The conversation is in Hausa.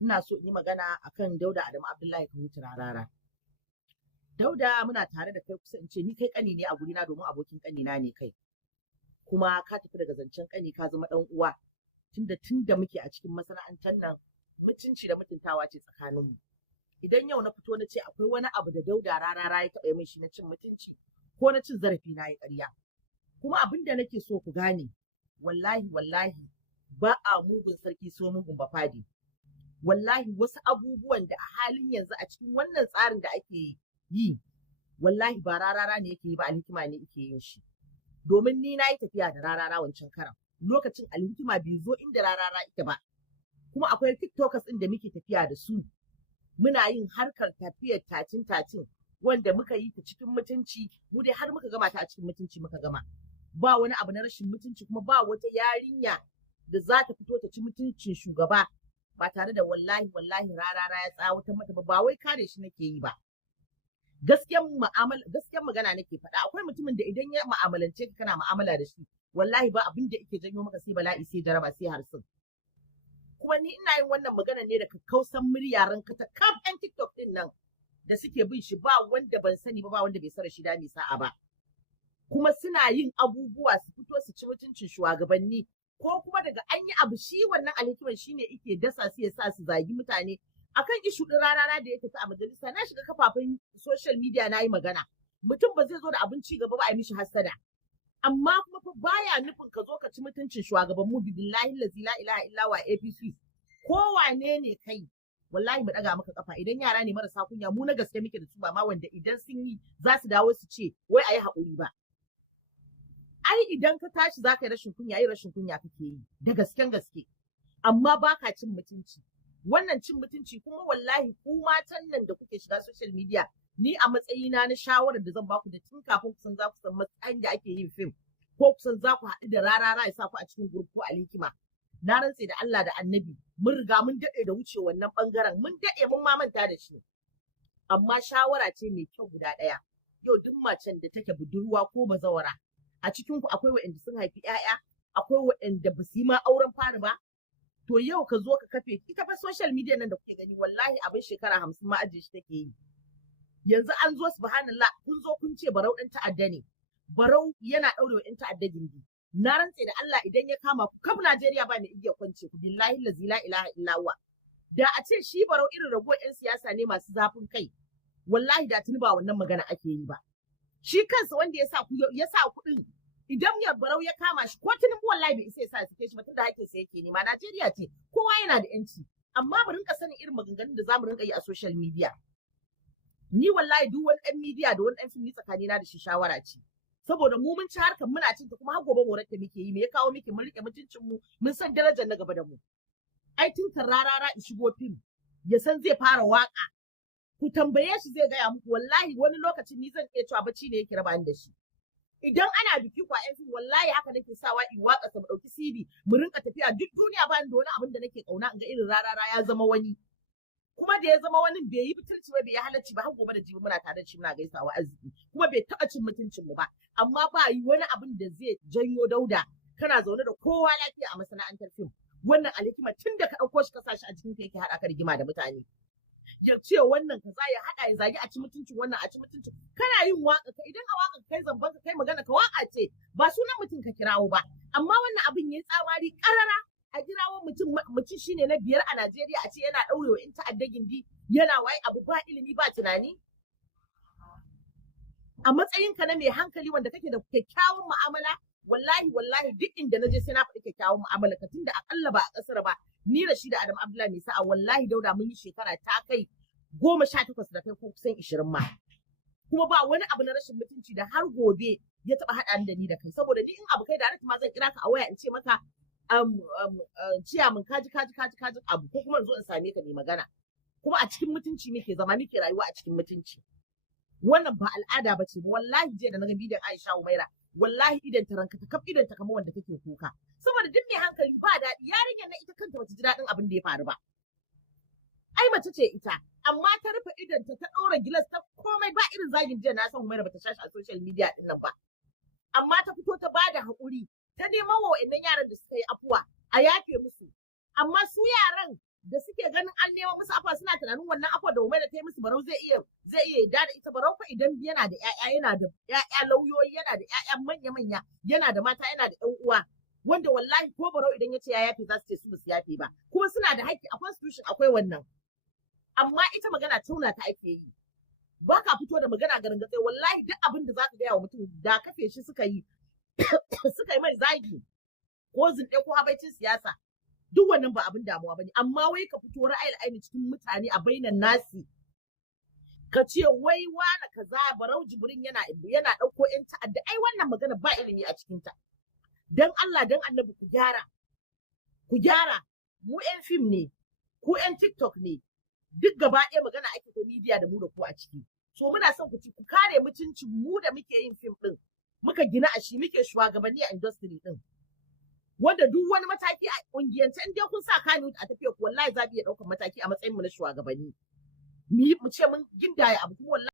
ina so in yi magana akan Dauda Adamu Abdullahi Kahutu Rarara. Dauda muna tare da kai kusa in ce ni kai kani ne a gurina domin abokin kanina ne kai. Kuma ka tafi daga zancen kani ka zama dan uwa. Tunda muke a cikin masana'antar nan mutunci da mutuntawa ce tsakaninmu. Idan yau na fito na ce akwai wani abu da Dauda Rarara ya taɓa min shi na cin mutunci ko na cin zarafi na yi ƙarya. Kuma abin da nake so ku gane, wallahi ba a mugun sarki so mugun bafadi. Wallahi wasu abubuwan da a halin yanzu a cikin wannan tsarin da ake yi, wallahi ba Rarara ne yake yi ba, Alhikima ne yake yin shi. Domin ni na yi tafiya da Rarara wancan karan. Lokacin Alhikima bai zo inda Rarara ita ba. Kuma akwai TikTokers ɗin da muke tafiya da su. Muna yin harkar tafiyar tacin wanda muka yi ta cikin mutunci, mu dai har muka gama ta a cikin mutunci muka gama. Ba wani abu na rashin mutunci, kuma ba wata yarinya da za ta fito ta ci mutuncin shugaba ba tare da wallahi Rarara ya tsawata mata ba wai kare shi nake yi ba. Gaskiyar magana nake faɗa. Akwai mutumin da idan ya mu'amalance ka kana mu'amala da shi, wallahi ba abin da yake janyo maka sai bala'i, sai jaraba, sai harsun. Kuma ni ina yin wannan magana ne da kakkausan muryaran ka ta kaf ɗan TikTok ɗin nan da suke bin shi, ba wanda ban sani ba wanda bai sara shi da mai sa'a ba. Kuma suna yin abubuwa su fito su ci mutuncin shugabanni, ko kuma daga an yi abu shi wannan Alhikiman shine yake dasa su ya sa su zagi mutane. Akan ishu ɗin Rarara da ya tafi a majalisa, na shiga kafafen social media na yi magana. Mutum ba zai zo da abin ci gaba ba a mishi hassada. Amma kuma fa baya nufin ka zo ka ci mutuncin shugaban mu, billahi la ilaha illa wa APC. Ko wane ne kai, wallahi mu daga maka kafa. Idan yara ne marasa kunya, mu na gaske muke da su, ba ma wanda idan sun yi za su dawo su ce wai ayi haƙuri ba. Ai idan ka tashi za ka yi rashin kunya, yi rashin kunya kake yi da gasken gaske, amma baka cin mutunci. Wannan cin mutunci kuma wallahi ku matan nan da kuke shiga social media, ni a matsayina na shawarar da zan baku da tun kafin kusan za ku san matsayin da ake yin fim, ko kusan za ku haɗu da Rarara ya sa ku a cikin group ko Alhikima. Na rantse da Allah da Annabi, mun riga mun daɗe da wuce wannan ɓangaren, mun daɗe mun mamanta da shi. Amma shawara ce mai kyau guda ɗaya. Yau duk macen da take budurwa ko bazawara, a cikin ku akwai waɗanda sun haifi ƴaƴa, akwai waɗanda ba su yi ma auren fari ba. To yau ka zo ka kafe, ita fa social media nan da kuke gani, wallahi abin shekara 50 ma ajiye shi take yi. Yanzu an zo subhanallah, kun zo kun ce Barau ɗan ta'adda ne. Barau yana ɗaurewa ɗan ta'adda gindi. Na rantse da Allah idan ya kama ku, kaf Najeriya ba mai iya kwance ku, billahi la ilaha illa huwa. Da a ce shi Barau irin ragowar 'yan siyasa ne masu zafin kai, wallahi da tuni ba wannan magana ake yi ba. Shi kansa wanda ya sa kuɗin, idan ya Barau ya kama shi, ko tunin wallahi bai isa ya sa sake shi ba, tunda hakkin sa yake nema. Najeriya ce, kowa yana da yanci, amma mu rinka sanin irin maganganun da zamu rinka yi a social media. Ni wallahi duk wani ɗan media da wani ɗan fim, ni tsakanina da shi shawara ce. Saboda mu mun ci harkar, muna cin ta, kuma har gobe morar ta muke yi. Me ya kawo miki? Mun rike mutuncin mu, mun san darajar na gaba da mu. Ai tun kan Rarara in shigo fim, ya san zai fara waka, ku tambaye shi zai gaya muku. Wallahi wani lokacin ni zan iya cewa bacci ne yake raba ni da shi. Idan ana biki kwa yan fim, wallahi haka nake sawa in waka sa, mu dauki CD mu rinka tafiya duk duniya, ba ni da wani abin da nake kauna in ga irin Rarara ya zama wani. Kuma da ya zama wani, bai yi butulci ba, bai yi halacci ba, har gobe da jibi muna tare da shi, muna gaisawa arziki, kuma bai taɓa cin mutuncin mu ba. Amma ba yi wani abin da zai janyo Dauda kana zaune da kowa lafiya a masana'antar fim. Wannan Alhikima tun da ka ɗauko shi ka sa shi a cikin ka yake haɗa ka rigima da mutane. Ya ce wannan kaza, ya haɗa ya zagi, a ci mutuncin wannan, a ci mutuncin. Kana yin waka ka, idan a waka kai zamban ka kai magana ka, waka ce ba sunan mutum ka kirawo ba. Amma wannan abin yayi tsamari karara, a kirawo mutum shine na 5 a Najeriya, a ce yana ɗaurewa in ta'adda gindi, yana waye abu, ba ilimi ba tunani. A matsayinka na mai hankali wanda kake da kyakkyawan mu'amala, wallahi duk inda na je sai na faɗi kyakkyawan mu'amala ka, tunda akalla ba a ƙasar ba, ni da shi da Adam Abdullahi mai sa'a, wallahi Dauda mun yi shekara ta kai 18 da kai ko kusan 20 ma. Kuma ba wani abu na rashin mutunci da har gobe ya taɓa haɗa da ni da kai. Saboda ni in abu kai da ma zan kira ka a waya in ce maka ciya mun kaji abu, ko kuma in zo in same ka ne magana. Kuma a cikin mutunci muke zama, muke rayuwa a cikin mutunci. Wannan ba al'ada ba ce. Wallahi jiya da na ga bidiyon Aisha Umaira, wallahi idan ta ranka ta kaf, idan ta kamar wanda take kuka. Saboda duk mai hankali ba daɗi, yarinyar nan ita kanta bata ji daɗin abin da ya faru ba. Ai mace ce ita, amma ta rufe idan ta ɗaura gilas ta komai, ba irin zagin jiya na san Umaira bata shashi a social media din nan ba. Amma ta fito ta bada haƙuri, ta neman wa wa'annan yaran da suka yi afuwa a yafe musu. Amma su yaran da suke ganin an nema musu afa suna tunanin wannan afa da Umaira ta yi musu Barau zai iya yarda da ita. Barau fa idan yana da ƴaƴa, yana da ƴaƴa lauyoyi, yana da ƴaƴa manya yana da mata, yana da ƴan uwa wanda wallahi ko Barau idan ya ce ya yafe za su ce su ba su yafe ba, kuma suna da haƙƙi a constitution akwai wannan. Amma ita magana tauna ta ake yi, ba ka fito da magana garangatsai. Wallahi duk abin da za ka gaya wa mutum da kafe shi suka yi mai zagi ko zinde ko habaicin siyasa, duk wannan ba abin damuwa bane. Amma wai ka fito ra'ayi aini cikin mutane a bainan nasi ka ce wai wani kaza Barau Jibrin yana ɗauko ƴan ta'adda. Ai wannan magana ba ilimi a cikin ta. Dan Allah dan Annabi ku gyara. Mu ƴan fim ne, ku ƴan TikTok ne, duk gaba ɗaya magana ake ta media da mu da ku a ciki. So muna son ku kare mutuncin mu da muke yin fim ɗin, muka gina a shi, muke shugabanni a industry ɗin. Wanda duk wani mataki a ƙungiyance in dai kun sa Kano a tafiya ku, wallahi za mu iya ɗaukar mataki a matsayin mu na shugabanni. Mu ce mun gindaya abu kuma wallahi